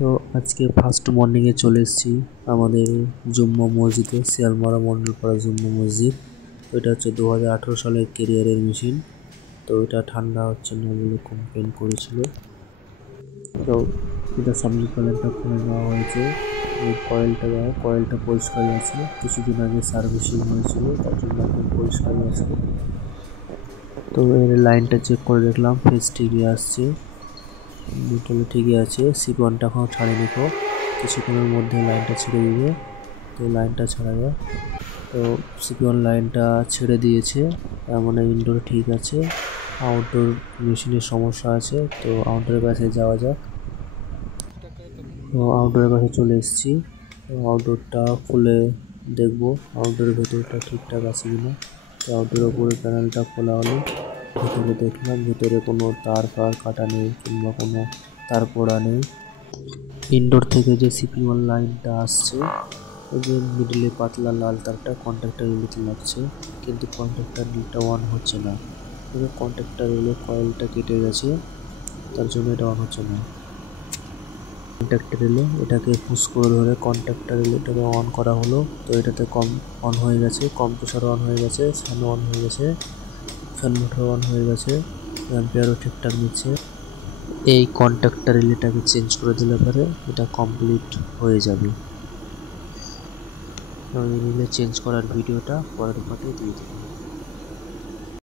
তো আজকে ফার্স্ট মর্নিংয়ে চলে এসেছি আমাদের জুম্মা মসজিদে, শিয়ালমারা মণ্ডলপাড়া জুম্মা মসজিদ। তো এটা হচ্ছে 2018 সালের কেরিয়ারের মেশিন। তো এটা ঠান্ডা হচ্ছে না বলে কমপ্লেন করেছিল। তো এটা সামনের প্যানেলটা খুলে নেওয়া হয়েছে। এই কয়েলটা পরিষ্কারই আছে, কিছুদিন আগে সার্ভিসিং হয়েছিল, তার জন্য এখন পরিষ্কারই আছে। তো এর লাইনটা চেক করে দেখলাম, ফেজ ঠিকই আসছে, নিউট্রাল ঠিকই আছে। সিপিওনটা এখনও ছাড়েনি, তো কিছুক্ষণের মধ্যে লাইনটা ছেড়ে দিবে। তো লাইনটা ছাড়া যায়। তো সিপিওন লাইনটা ছেড়ে দিয়েছে, তার মানে ইনডোর ঠিক আছে। আউটডোর মেশিনের সমস্যা আছে। তো আউটডোরের কাছে যাওয়া যাক। তো আউটডোরের কাছে চলে এসেছি। তো আউটডোরটা খুলে দেখবো আউটডোরের ভেতরটা ঠিকঠাক আছে কিনা। তো আউটডোরের উপরের প্যানেলটা খোলা হলো, ভেতরে দেখলাম ভেতরে কোনো তার কাটা নেই কিংবা কোনো তার পোড়া নেই। ইনডোর থেকে যে সিপিওন লাইনটা আসছে, ওই যে মিডলে পাতলা লাল তারটা কন্ট্যাক্টর রিলেতে লাগছে, কিন্তু কন্ট্যাক্টর রিলটা অন হচ্ছে না। কন্ট্যাক্টর রিলে কয়েলটা কেটে গেছে, তার জন্য এটা অন হচ্ছে না। কন্ট্যাক্টর রিলে এটাকে পুশ করে ধরে কন্ট্যাক্টর রিলেটাকে অন করা হলো। তো এটাতে অন হয়ে গেছে, কম্প্রেসার অন হয়ে গেছে, ফ্যানও অন হয়ে গেছে, ফ্যান মোটর অন হয়ে গেছে, অ্যাম্পিয়ারও ঠিকঠাক নিচ্ছে। এই কন্ট্যাক্টর রিলেটাকে চেঞ্জ করে দিলে পরে এটা কমপ্লিট হয়ে যাবে। তো এই রিলে চেঞ্জ করার ভিডিওটা পরের পার্টে দিয়ে দেবো।